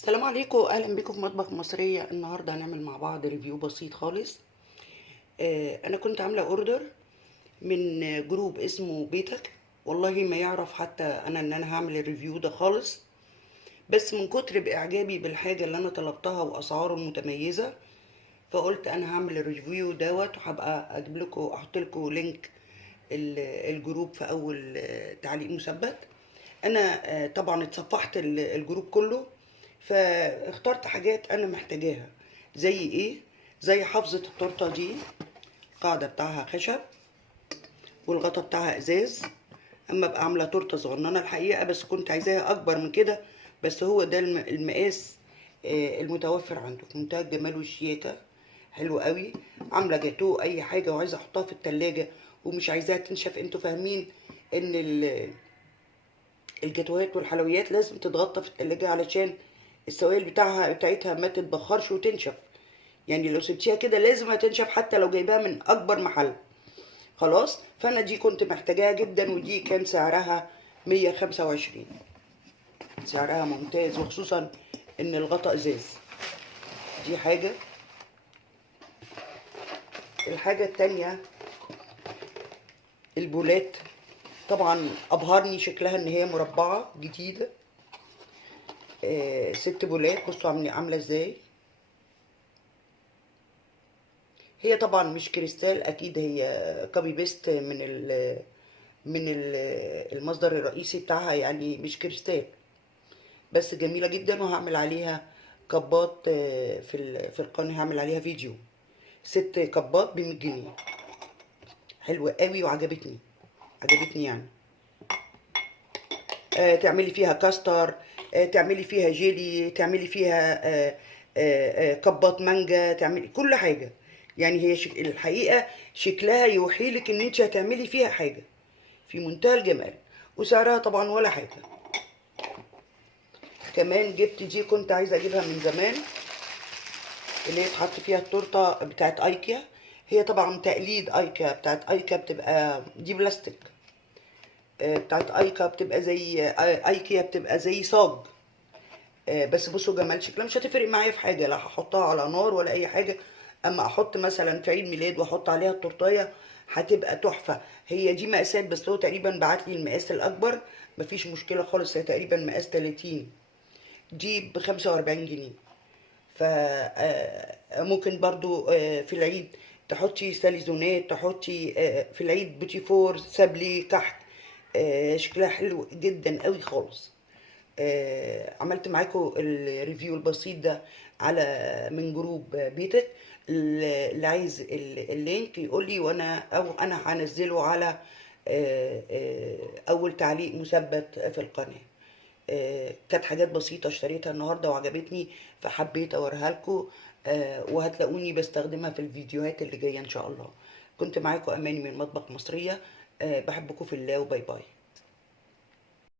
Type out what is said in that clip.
السلام عليكم، اهلا بكم في مطبخ مصريه. النهارده هنعمل مع بعض ريفيو بسيط خالص. انا كنت عامله اوردر من جروب اسمه بيتك. والله ما يعرف حتى انا هعمل الريفيو ده خالص، بس من كتر باعجابي بالحاجه اللي انا طلبتها واسعاره متميزه، فقلت انا هعمل الريفيو دوت، وهبقى اجيب لكم احط لكم لينك الجروب في اول تعليق مثبت. انا طبعا اتصفحت الجروب كله، فاخترت حاجات انا محتاجاها. زي ايه؟ زي حافظة التورتة دي، القاعدة بتاعها خشب والغطا بتاعها ازاز. اما ابقى عاملة تورتة صغننة الحقيقة، بس كنت عايزاها اكبر من كده، بس هو ده المقاس المتوفر عنده، في منتهى الجمال والشياكة. حلو قوي. عاملة جاتو اي حاجة وعايزة احطها في التلاجة ومش عايزاها تنشف. انتوا فاهمين ان الجاتوهات والحلويات لازم تتغطى في التلاجة علشان السوائل بتاعتها ما تتبخرش وتنشف. يعني لو سبتيها كده لازم هتنشف حتى لو جايباها من اكبر محل. خلاص، فانا دي كنت محتاجاها جدا، ودي كان سعرها 125. سعرها ممتاز، وخصوصا ان الغطا ازاز. دي حاجة. الحاجة التانية البولات. طبعا ابهرني شكلها ان هي مربعة جديدة. 6 بولات، بصوا عاملة ازاي. هي طبعا مش كريستال، اكيد هي كوبي بيست من المصدر الرئيسي بتاعها، يعني مش كريستال، بس جميله جدا. وهعمل عليها كبات في القناه، هعمل عليها فيديو. 6 كبات ب100 جنيه. حلوه قوي وعجبتني، عجبتني يعني. تعملي فيها كاستر، تعملي فيها جيلي، تعملي فيها كبات مانجا، تعملي كل حاجه. يعني هي الحقيقه شكلها يوحي لك ان انت هتعملي فيها حاجه في منتهى الجمال، وسعرها طبعا ولا حاجه. كمان جبت دي، كنت عايزه اجيبها من زمان، اللي هي تحط فيها التورته بتاعت ايكيا. هي طبعا تقليد ايكيا. بتاعت ايكيا بتبقى دي بلاستيك، بتاعت ايكيا بتبقى زي ايكيا بتبقى زي صاج. بس بصوا جمال شكلها. مش هتفرق معايا في حاجه، لا هحطها على نار ولا اي حاجه. اما احط مثلا في عيد ميلاد واحط عليها التورتايه هتبقى تحفه. هي دي مقاسات، بس هو تقريبا بعت لي المقاس الاكبر. مفيش مشكله خالص، هي تقريبا مقاس 30. دي ب45 جنيه. ف ممكن برضو في العيد تحطي ساليزونات، تحطي في العيد بوتي فور سابلي كحك. شكلها حلو جدا قوي خالص. عملت معاكم الريفيو البسيط ده على من جروب بيتك. اللي عايز اللينك يقول لي، او انا هنزله على اول تعليق مثبت في القناه. كانت حاجات بسيطة اشتريتها النهاردة وعجبتني، فحبيت اوريها لكم. وهتلاقوني بستخدمها في الفيديوهات اللي جاية ان شاء الله. كنت معاكم اماني من مطبخ مصرية. بحبكم في الله، وباي باي.